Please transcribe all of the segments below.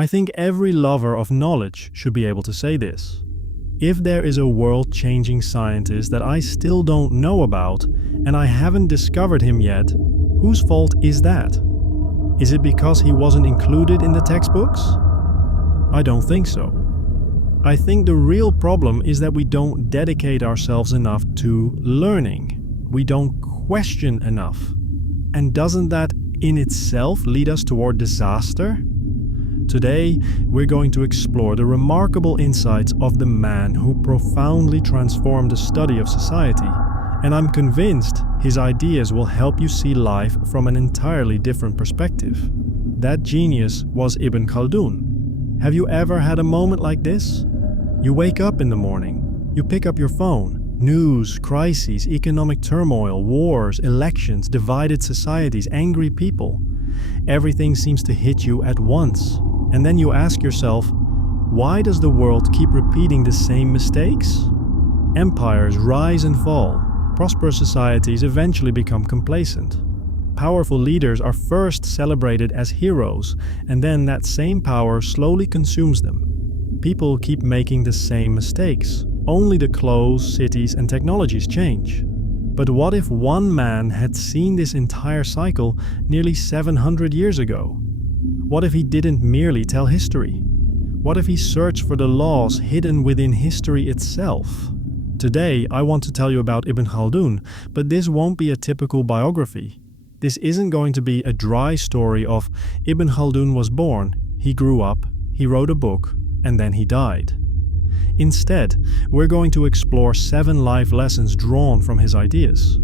I think every lover of knowledge should be able to say this. If there is a world-changing scientist that I still don't know about, and I haven't discovered him yet, whose fault is that? Is it because he wasn't included in the textbooks? I don't think so. I think the real problem is that we don't dedicate ourselves enough to learning. We don't question enough. And doesn't that in itself lead us toward disaster? Today, we're going to explore the remarkable insights of the man who profoundly transformed the study of society, and I'm convinced his ideas will help you see life from an entirely different perspective. That genius was Ibn Khaldun. Have you ever had a moment like this? You wake up in the morning, you pick up your phone. News, crises, economic turmoil, wars, elections, divided societies, angry people. Everything seems to hit you at once. And then you ask yourself, why does the world keep repeating the same mistakes? Empires rise and fall. Prosperous societies eventually become complacent. Powerful leaders are first celebrated as heroes, and then that same power slowly consumes them. People keep making the same mistakes. Only the clothes, cities, and technologies change. But what if one man had seen this entire cycle nearly 700 years ago? What if he didn't merely tell history? What if he searched for the laws hidden within history itself? Today, I want to tell you about Ibn Khaldun, but this won't be a typical biography. This isn't going to be a dry story of Ibn Khaldun was born, he grew up, he wrote a book, and then he died. Instead, we're going to explore 7 life lessons drawn from his ideas.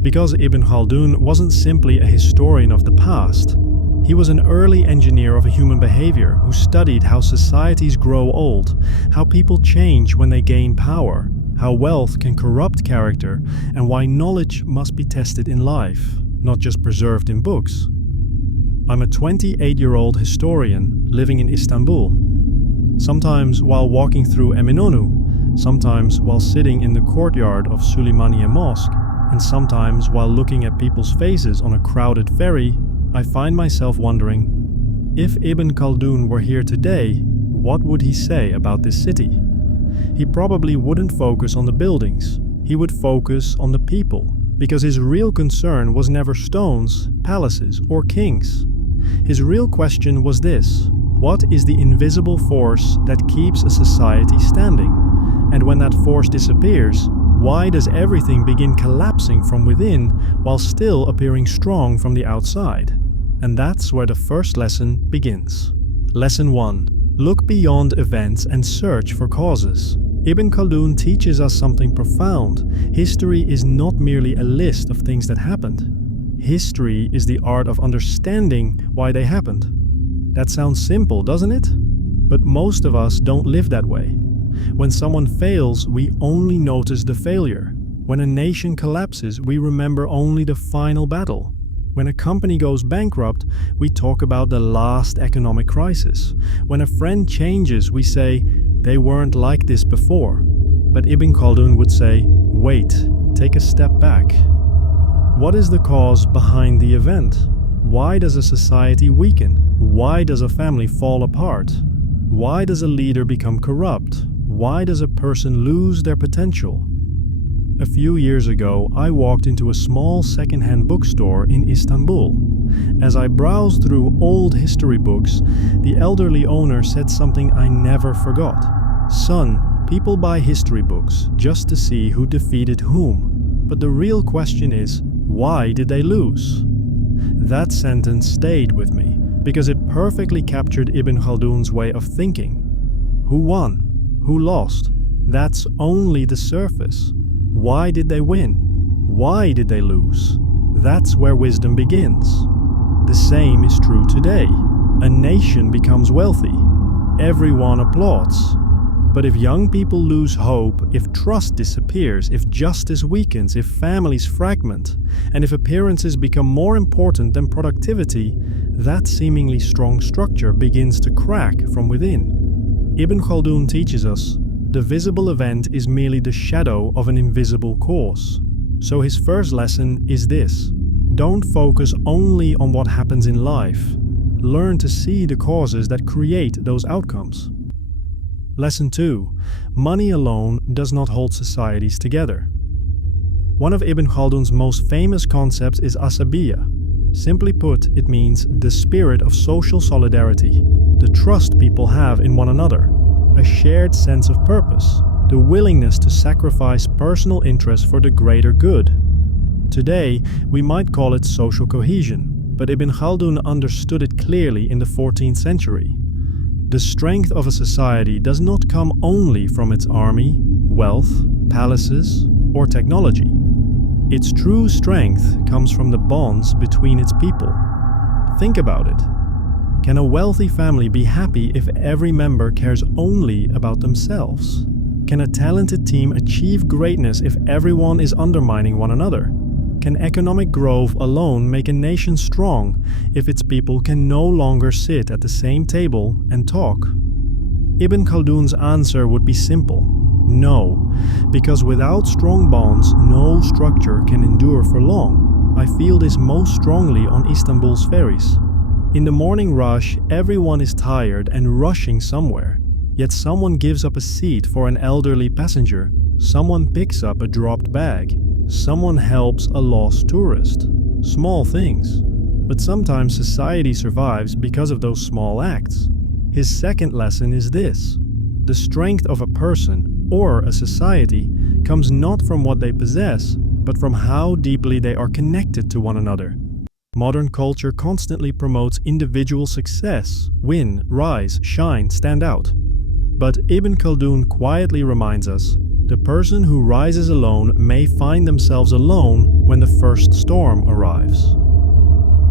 Because Ibn Khaldun wasn't simply a historian of the past, he was an early engineer of human behavior who studied how societies grow old, how people change when they gain power, how wealth can corrupt character, and why knowledge must be tested in life, not just preserved in books. I'm a 28-year-old historian living in Istanbul. Sometimes while walking through Eminönü, sometimes while sitting in the courtyard of Süleymaniye Mosque, and sometimes while looking at people's faces on a crowded ferry, I find myself wondering, if Ibn Khaldun were here today, what would he say about this city? He probably wouldn't focus on the buildings, he would focus on the people, because his real concern was never stones, palaces, or kings. His real question was this: what is the invisible force that keeps a society standing? And when that force disappears, why does everything begin collapsing from within while still appearing strong from the outside? And that's where the first lesson begins. Lesson 1. Look beyond events and search for causes. Ibn Khaldun teaches us something profound. History is not merely a list of things that happened. History is the art of understanding why they happened. That sounds simple, doesn't it? But most of us don't live that way. When someone fails, we only notice the failure. When a nation collapses, we remember only the final battle. When a company goes bankrupt, we talk about the last economic crisis. When a friend changes, we say, they weren't like this before. But Ibn Khaldun would say, wait, take a step back. What is the cause behind the event? Why does a society weaken? Why does a family fall apart? Why does a leader become corrupt? Why does a person lose their potential? A few years ago, I walked into a small second-hand bookstore in Istanbul. As I browsed through old history books, the elderly owner said something I never forgot. Son, people buy history books just to see who defeated whom. But the real question is, why did they lose? That sentence stayed with me because it perfectly captured Ibn Khaldun's way of thinking. Who won? Who lost? That's only the surface. Why did they win? Why did they lose? That's where wisdom begins. The same is true today. A nation becomes wealthy. Everyone applauds. But if young people lose hope, if trust disappears, if justice weakens, if families fragment, and if appearances become more important than productivity, that seemingly strong structure begins to crack from within. Ibn Khaldun teaches us, the visible event is merely the shadow of an invisible cause. So his first lesson is this: don't focus only on what happens in life. learn to see the causes that create those outcomes. Lesson 2. Money alone does not hold societies together. One of Ibn Khaldun's most famous concepts is asabiya. Simply put, it means the spirit of social solidarity, the trust people have in one another, a shared sense of purpose, the willingness to sacrifice personal interests for the greater good. Today, we might call it social cohesion, but Ibn Khaldun understood it clearly in the 14th century. The strength of a society does not come only from its army, wealth, palaces, or technology. Its true strength comes from the bonds between its people. Think about it. Can a wealthy family be happy if every member cares only about themselves? Can a talented team achieve greatness if everyone is undermining one another? Can economic growth alone make a nation strong if its people can no longer sit at the same table and talk? Ibn Khaldun's answer would be simple. No, because without strong bonds, no structure can endure for long. I feel this most strongly on Istanbul's ferries. In the morning rush, everyone is tired and rushing somewhere. Yet someone gives up a seat for an elderly passenger. Someone picks up a dropped bag. Someone helps a lost tourist. Small things. But sometimes society survives because of those small acts. His second lesson is this. The strength of a person or a society comes not from what they possess, but from how deeply they are connected to one another. Modern culture constantly promotes individual success, win, rise, shine, stand out. But Ibn Khaldun quietly reminds us, the person who rises alone may find themselves alone when the first storm arrives.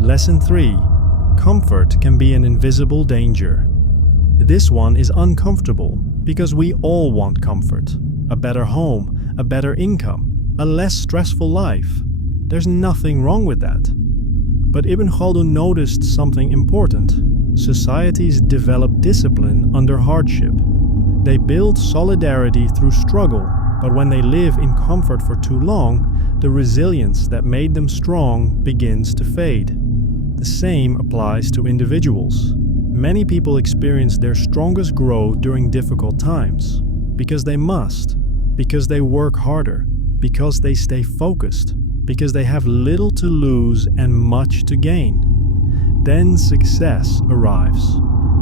Lesson 3. Comfort can be an invisible danger. This one is uncomfortable because we all want comfort. A better home, a better income, a less stressful life. There's nothing wrong with that. But Ibn Khaldun noticed something important. Societies develop discipline under hardship. They build solidarity through struggle, but when they live in comfort for too long, the resilience that made them strong begins to fade. The same applies to individuals. Many people experience their strongest growth during difficult times, because they must, because they work harder, because they stay focused, because they have little to lose and much to gain. Then success arrives,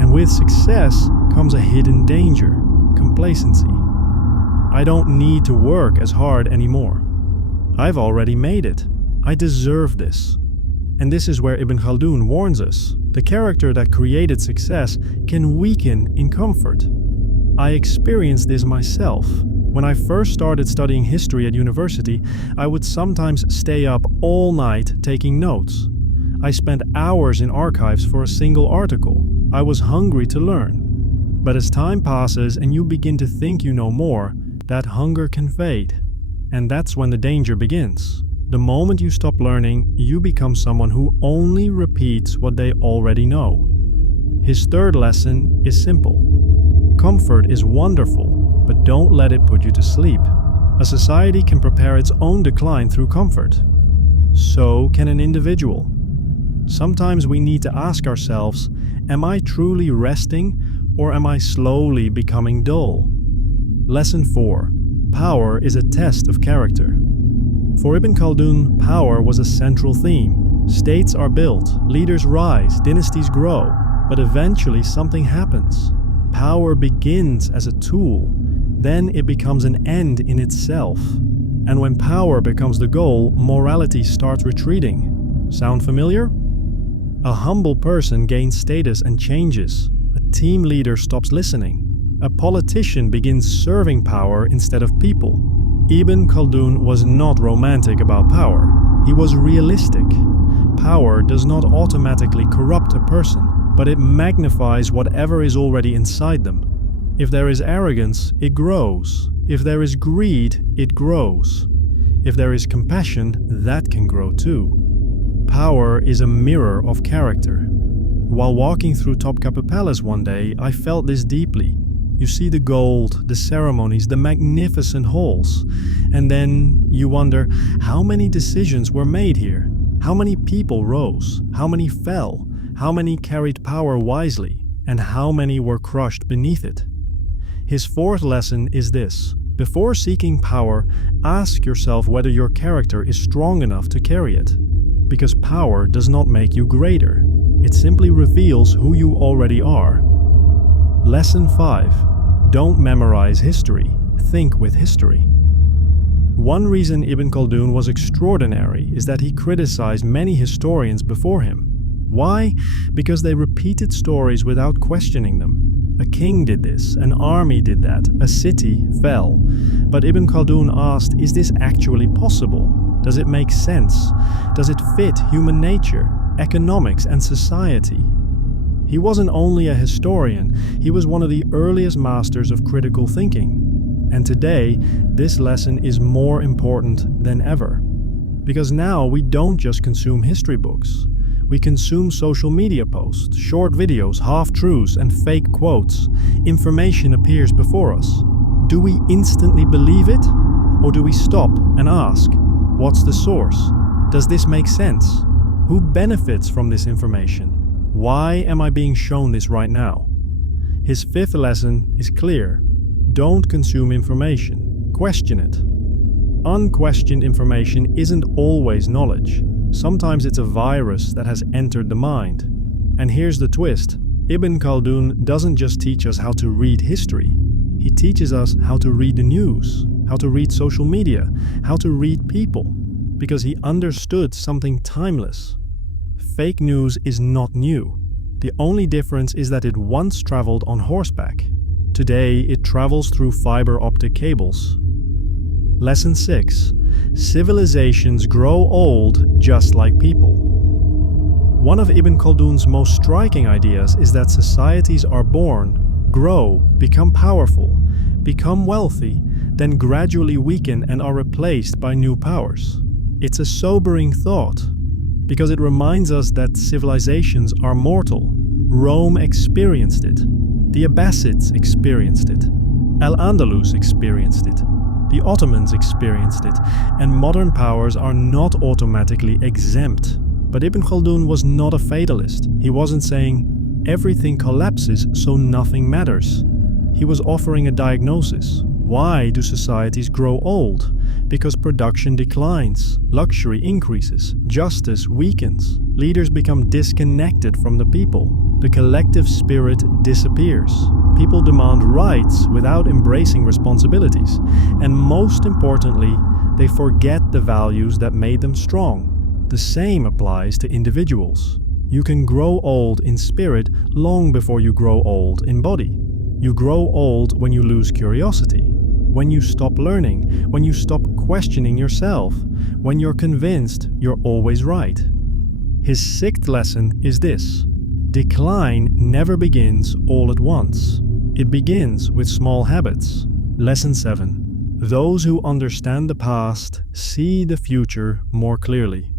and with success comes a hidden danger, complacency. I don't need to work as hard anymore. I've already made it. I deserve this. And this is where Ibn Khaldun warns us. The character that created success can weaken in comfort. I experienced this myself. When I first started studying history at university, I would sometimes stay up all night taking notes. I spent hours in archives for a single article. I was hungry to learn. But as time passes and you begin to think you know more, that hunger can fade. And that's when the danger begins. The moment you stop learning, you become someone who only repeats what they already know. His third lesson is simple. Comfort is wonderful, but don't let it put you to sleep. A society can prepare its own decline through comfort. So can an individual. Sometimes we need to ask ourselves, am I truly resting or am I slowly becoming dull? Lesson 4. Power is a test of character. For Ibn Khaldun, power was a central theme. States are built, leaders rise, dynasties grow, but eventually something happens. Power begins as a tool, then it becomes an end in itself. And when power becomes the goal, morality starts retreating. Sound familiar? A humble person gains status and changes. A team leader stops listening. A politician begins serving power instead of people. Ibn Khaldun was not romantic about power. He was realistic. Power does not automatically corrupt a person, but it magnifies whatever is already inside them. If there is arrogance, it grows. If there is greed, it grows. If there is compassion, that can grow too. Power is a mirror of character. While walking through Topkapi Palace one day, I felt this deeply. You see the gold, the ceremonies, the magnificent halls. And then you wonder, how many decisions were made here? How many people rose? How many fell? how many carried power wisely, and how many were crushed beneath it. His fourth lesson is this: before seeking power, ask yourself whether your character is strong enough to carry it. Because power does not make you greater, it simply reveals who you already are. Lesson 5. Don't memorize history, think with history. One reason Ibn Khaldun was extraordinary is that he criticized many historians before him. Why? Because they repeated stories without questioning them. A king did this, an army did that, a city fell. But Ibn Khaldun asked, is this actually possible? Does it make sense? Does it fit human nature, economics, and society? He wasn't only a historian, he was one of the earliest masters of critical thinking. And today, this lesson is more important than ever. Because now we don't just consume history books. We consume social media posts, short videos, half-truths, and fake quotes. Information appears before us. Do we instantly believe it? Or do we stop and ask, what's the source? Does this make sense? Who benefits from this information? Why am I being shown this right now? His fifth lesson is clear. Don't consume information. Question it. Unquestioned information isn't always knowledge. Sometimes it's a virus that has entered the mind. And here's the twist. Ibn Khaldun doesn't just teach us how to read history. He teaches us how to read the news, how to read social media, how to read people. Because he understood something timeless. Fake news is not new. The only difference is that it once traveled on horseback. Today, it travels through fiber optic cables. Lesson 6. Civilizations grow old just like people. One of Ibn Khaldun's most striking ideas is that societies are born, grow, become powerful, become wealthy, then gradually weaken and are replaced by new powers. It's a sobering thought, because it reminds us that civilizations are mortal. Rome experienced it. The Abbasids experienced it. Al-Andalus experienced it. The Ottomans experienced it. And modern powers are not automatically exempt. But Ibn Khaldun was not a fatalist. He wasn't saying, everything collapses so nothing matters. He was offering a diagnosis. Why do societies grow old? Because production declines, luxury increases, justice weakens, leaders become disconnected from the people, the collective spirit disappears, people demand rights without embracing responsibilities, and most importantly, they forget the values that made them strong. The same applies to individuals. You can grow old in spirit long before you grow old in body. You grow old when you lose curiosity, when you stop learning, when you stop questioning yourself, when you're convinced you're always right. His sixth lesson is this: decline never begins all at once. It begins with small habits. Lesson 7. Those who understand the past see the future more clearly.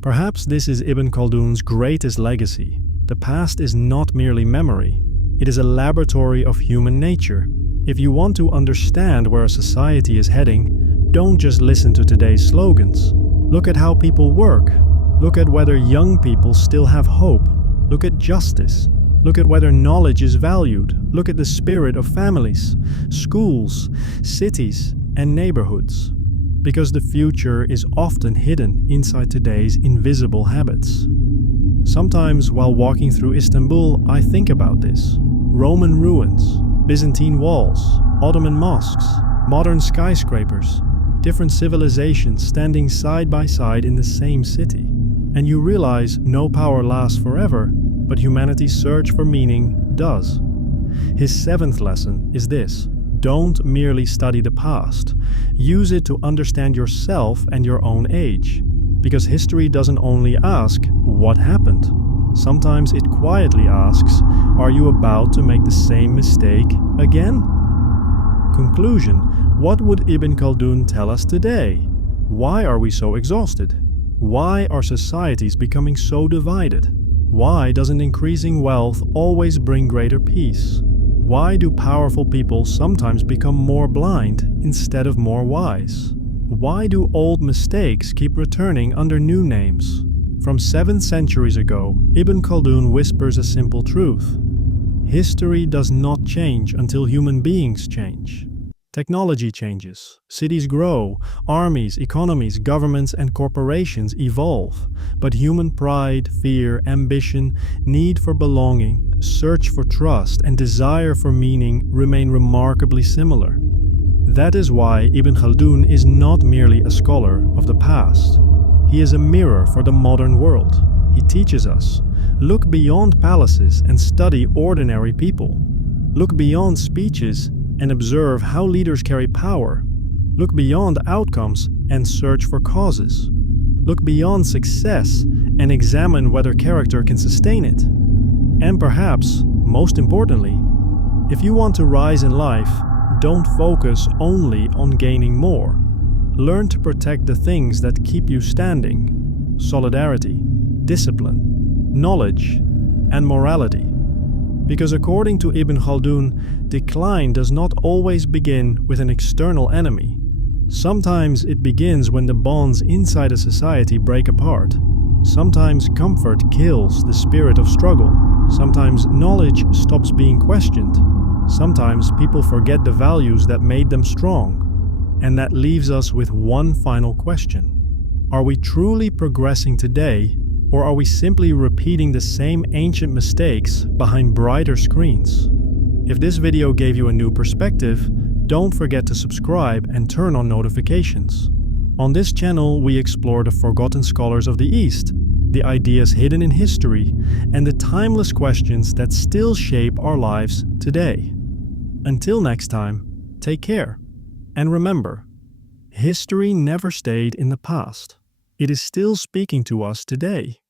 Perhaps this is Ibn Khaldun's greatest legacy. The past is not merely memory. It is a laboratory of human nature. If you want to understand where a society is heading, don't just listen to today's slogans. Look at how people work. Look at whether young people still have hope. Look at justice. Look at whether knowledge is valued. Look at the spirit of families, schools, cities, and neighborhoods. Because the future is often hidden inside today's invisible habits. Sometimes while walking through Istanbul, I think about this. Roman ruins, Byzantine walls, Ottoman mosques, modern skyscrapers, different civilizations standing side by side in the same city. And you realize no power lasts forever, but humanity's search for meaning does. His seventh lesson is this: don't merely study the past. Use it to understand yourself and your own age. Because history doesn't only ask, what happened? Sometimes it quietly asks, are you about to make the same mistake again? Conclusion: what would Ibn Khaldun tell us today? Why are we so exhausted? Why are societies becoming so divided? Why doesn't increasing wealth always bring greater peace? Why do powerful people sometimes become more blind instead of more wise? Why do old mistakes keep returning under new names? From 7 centuries ago, Ibn Khaldun whispers a simple truth. History does not change until human beings change. Technology changes, cities grow, armies, economies, governments, and corporations evolve, but human pride, fear, ambition, need for belonging, search for trust, and desire for meaning remain remarkably similar. That is why Ibn Khaldun is not merely a scholar of the past. He is a mirror for the modern world. He teaches us, look beyond palaces and study ordinary people. Look beyond speeches and observe how leaders carry power. Look beyond outcomes and search for causes. Look beyond success and examine whether character can sustain it. And perhaps, most importantly, if you want to rise in life, don't focus only on gaining more. Learn to protect the things that keep you standing: solidarity, discipline, knowledge, and morality. Because according to Ibn Khaldun, decline does not always begin with an external enemy. Sometimes it begins when the bonds inside a society break apart. Sometimes comfort kills the spirit of struggle. Sometimes knowledge stops being questioned. Sometimes people forget the values that made them strong. And that leaves us with one final question. Are we truly progressing today, or are we simply repeating the same ancient mistakes behind brighter screens? If this video gave you a new perspective, don't forget to subscribe and turn on notifications. On this channel, we explore the forgotten scholars of the East, the ideas hidden in history, and the timeless questions that still shape our lives today. Until next time, take care. And remember, history never stayed in the past. It is still speaking to us today.